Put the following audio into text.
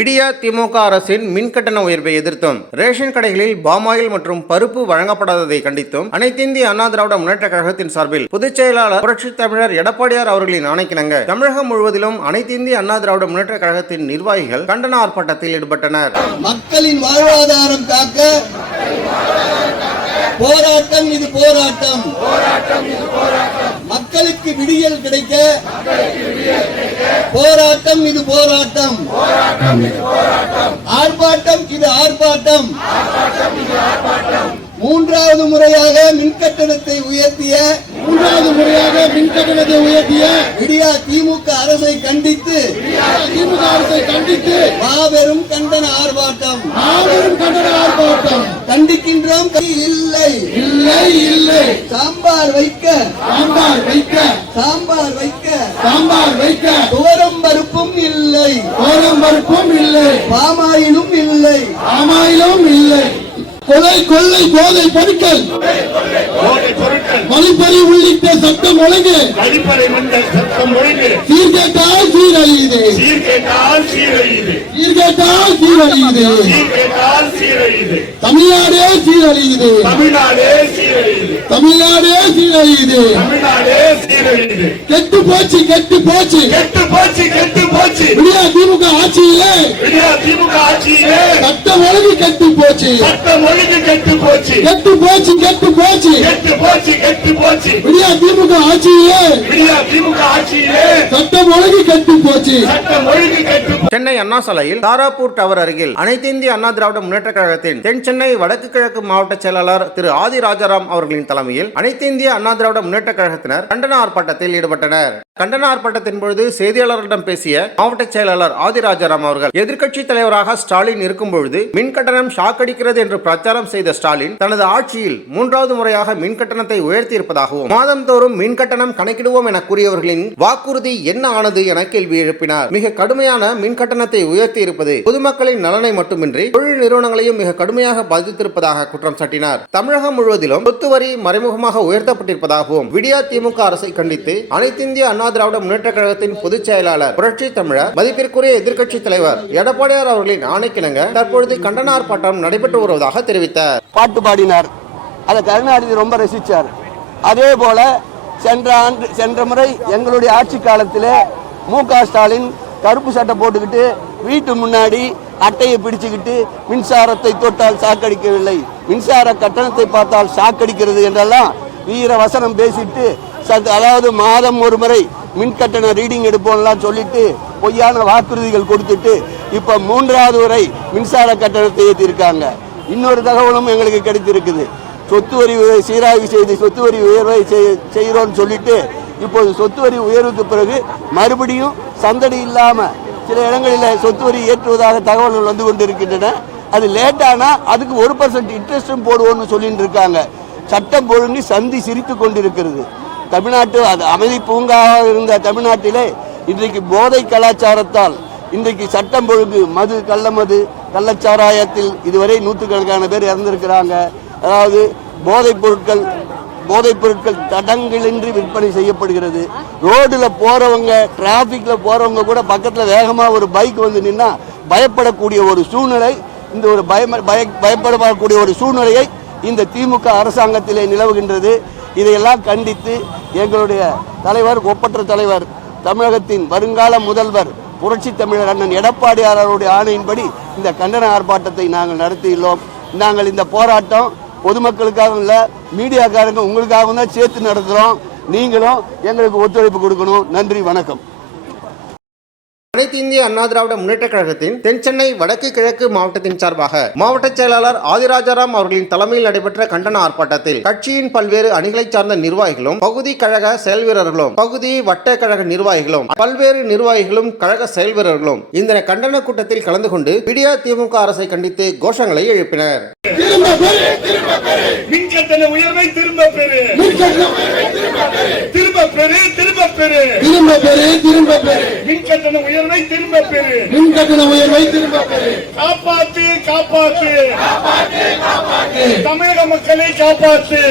விடியா திமுக அரசின் மின் கட்டண உயர்வை எதிர்த்தும் ரேஷன் கடைகளில் பாமாயில் மற்றும் பருப்பு வழங்கப்படாததை கண்டித்தும் அனைத்திந்திய அண்ணா திராவிட முன்னேற்ற கழகத்தின் சார்பில் பொதுச் செயலாளர் புரட்சித் தமிழர் எடப்பாடியார் அவர்களின் ஆணைக்கிணங்க தமிழகம் முழுவதிலும் அனைத்திந்திய அண்ணா திராவிட முன்னேற்ற கழகத்தின் நிர்வாகிகள் கண்டன ஆர்ப்பாட்டத்தில் ஈடுபட்டனர். மக்களின் வாழ்வாதாரம் காக்க போராட்டம் இது போராட்டம். மக்களுக்கு விடியல் கிடைக்க போராட்டம் இது போராட்டம். ஆர்ப்பாட்டம் இது ஆர்ப்பாட்டம். மூன்றாவது முறையாக மின் கட்டணத்தை உயர்த்திய மூன்றாவது முறையாக மின் கட்டணத்தை உயர்த்திய விடியா திமுக அரசை கண்டித்து திமுக அரசை கண்டித்து மாபெரும் கண்டன ஆர்ப்பாட்டம். மாபெரும் கண்டன ஆர்ப்பாட்டம். கண்டிக்கின்றோம். இல்லை. இல்லை இல்லை. சாம்பார் வைக்க. சாம்பார் வைக்க. சாம்பார் வைக்க. சாம்பார் வைக்க. துவரம் பருப்பும் இல்லை. துவரம் பருப்பும் இல்லை. பாமாயிலும் இல்லை. பாமாயிலும் இல்லை. கொலை கொள்ளை போதை பொருட்கள். மணிப்பறி உள்ளிட்ட சட்டம் ஒழுங்கு. சட்டம் ஒழுங்கு. சீர்கேட்டால் சீரழியுது. சீர்கேட்டால் சீரழியுது. சீர்கேட்டால் சீரழியுது. சீர்கேட்டால் சீரழியுது. தமிழ்நாடே சீரழியுது. தமிழ்நாடே சீரழியுது. தமிழ்நாடே சீரழியுது. தமிழ்நாடே சீரழியுது. கெட்டு போச்சு கெட்டு போச்சு. கெட்டு போச்சு கெட்டு போச்சு. விடியா திமுக ஆட்சியிலே விடியா திமுக ஆட்சியிலே சட்டம் ஒழுங்கு கெட்டு போச்சு. சட்டம் ஒழுங்கு கெட்டு போச்சு. கெட்டு போச்சு கெட்டு போச்சு. கெட்டு போச்சு கெட்டு போச்சு. விடியா திமுக ஆட்சியிலே விடியா திமுக சென்னை அண்ணா சாலையில் தாராப்பூர் டவர் அருகில் அனைத்து இந்திய அண்ணா திராவிட முன்னேற்ற கழகத்தின் தென் சென்னை வடக்கு கிழக்கு மாவட்ட செயலாளர் திரு ஆதி ராஜாராம் அவர்களின் தலைமையில் அனைத்து இந்திய அண்ணா திராவிட முன்னேற்ற கழகத்தினர் கண்டன ஆர்ப்பாட்டத்தில் ஈடுபட்டனர். கண்டன ஆர்ப்பாட்டத்தின் பொழுது செய்தியாளர்களிடம் பேசிய மாவட்ட செயலாளர் ஆதி ராஜாராம் அவர்கள் எதிர்க்கட்சி தலைவராக ஸ்டாலின் இருக்கும் பொழுது மின் கட்டணம் ஷாக் அடிக்கிறது என்று பிரச்சாரம் செய்த ஸ்டாலின் தனது ஆட்சியில் மூன்றாவது முறையாக மின் கட்டணத்தை உயர்த்தி இருப்பதாகவும் மாதந்தோறும் மின் கட்டணம் கணக்கிடுவோம் என கூறியவர்களின் வாக்குறுதி என்ன ஆனது என கேள்வி எழுப்பினார். மிக கடுமையான மின் கட்டணத்தை உயர்த்தி இருப்பது பொதுமக்களின் நலனை மட்டுமின்றி தொழில் நிறுவனங்களையும் மிக கடுமையாக பாதித்திருப்பதாக குற்றம் சாட்டினார். தமிழகம் முழுவதிலும் சொத்து வரி மறைமுகமாக உயர்த்தப்பட்டிருப்பதாகவும் விடியா திமுக அரசை கண்டித்து அனைத்திந்திய அண்ணா திராவிட முன்னேற்ற கழகத்தின் பொதுச் செயலாளர் புரட்சி தமிழர் மதிப்பிற்குரிய எதிர்க்கட்சி தலைவர் எடப்பாடியார் அவர்களின் ஆணைக்கிணங்க தற்பொழுது கண்டன ஆர்ப்பாட்டம் நடைபெற்று வருவதாக தெரிவித்தார். பாட்டு பாடினார். அதை கருணாநிதி ரொம்ப ரசிச்சார். அதே போல சென்ற ஆண்டு சென்ற முறை எங்களுடைய ஆட்சி காலத்தில் மு க ஸ்டாலின் கருப்பு சட்டை போட்டுக்கிட்டு வீட்டு முன்னாடி அட்டையை பிடிச்சுக்கிட்டு மின்சாரத்தை தொட்டால் சாக்கடிக்கவில்லை. மின்சார கட்டணத்தை பார்த்தால் சாக்கடிக்கிறது என்றெல்லாம் வீர வசனம் பேசிட்டு சத்- அதாவது மாதம் ஒரு முறை மின் கட்டண ரீடிங் எடுப்போம்லாம் சொல்லிட்டு பொய்யான வாக்குறுதிகள் கொடுத்துட்டு இப்போ மூன்றாவது வரை மின்சார கட்டணத்தை ஏற்றிருக்காங்க இன்னொரு தகவலும் எங்களுக்கு கிடைத்திருக்குது. சொத்து வரி சீராய்வு செய்து சொத்து வரி உயர்வை செய்- செய்கிறோம்னு சொல்லிட்டு இப்போது சொத்து வரி உயர்வுக்கு பிறகு மறுபடியும் சந்தடி இல்லாமல் சில இடங்களில் சொத்து வரி ஏற்றுவதாக தகவல்கள் வந்து கொண்டிருக்கின்றன. அது லேட்டானா அதுக்கு ஒரு பர்சன்ட் இன்ட்ரெஸ்ட்டும் போடுவோம்னு சொல்லிட்டு இருக்காங்க. சட்டம் ஒழுங்கு சந்தி சிரித்து கொண்டிருக்கிறது. தமிழ்நாட்டு அது அமைதி பூங்காவாக இருந்த தமிழ்நாட்டிலே இன்றைக்கு போதை கலாச்சாரத்தால் இன்றைக்கு சட்டம் ஒழுங்கு மது கள்ளமது கள்ளச்சாராயத்தில் இதுவரை நூற்றுக்கணக்கான பேர் இறந்திருக்கிறாங்க. அதாவது போதைப் பொருட்கள் போதைப் பொருட்கள் தடங்களின்றி விற்பனை செய்யப்படுகிறது. ரோடில் போறவங்க டிராஃபிக்ல போறவங்க கூட பக்கத்தில் வேகமாக ஒரு பைக் வந்து நின்னா பயப்படக்கூடிய ஒரு சூழ்நிலை இந்த ஒரு பயம் பய பயப்படக்கூடிய ஒரு சூழ்நிலையை இந்த திமுக அரசாங்கத்திலே நிலவுகின்றது. இதையெல்லாம் கண்டித்து எங்களுடைய தலைவர் ஒப்பற்ற தலைவர் தமிழகத்தின் வருங்கால முதல்வர் புரட்சி தமிழர் அண்ணன் எடப்பாடியாரருடைய ஆணையின்படி இந்த கண்டன ஆர்ப்பாட்டத்தை நாங்கள் நடத்தியுள்ளோம். நாங்கள் இந்த போராட்டம் பொதுமக்களுக்காகவும் இல்லை மீடியாக்காரங்க உங்களுக்காகவும் தான் சேர்த்து நடத்துகிறோம் நீங்களும் எங்களுக்கு ஒத்துழைப்பு கொடுக்கணும். நன்றி வணக்கம். அனைத்து இந்திய அண்ணா திராவிட முன்னேற்ற கழகத்தின் தென் சென்னை வடக்கு கிழக்கு மாவட்டத்தின் சார்பாக மாவட்ட செயலாளர் ஆதிராஜாராம் அவர்களின் தலைமையில் நடைபெற்ற கண்டன ஆர்ப்பாட்டத்தில் கட்சியின் பல்வேறு அணிகளைச் சார்ந்த நிர்வாகிகளும் பகுதி கழக செயல் வீரர்களும் பகுதி வட்ட கழக நிர்வாகிகளும் பல்வேறு நிர்வாகிகளும் கழக செயல் வீரர்களும் இந்த கண்டன கூட்டத்தில் கலந்து கொண்டு விடியா திமுக அரசை கண்டித்து கோஷங்களை எழுப்பினர். திரும்ப பெறு மின் கட்டண உயர்வை திரும்ப பெறு. திரும்ப பெறு. திரும்ப பெறு திரும்ப பெறு. திரும்ப பெறு மின் கட்டண உயர்வை திரும்ப பெறு. மின் கட்டண உயர்வை திரும்ப பெறு. காப்பாத்து காப்பாத்து. தமிழக மக்களை காப்பாத்து.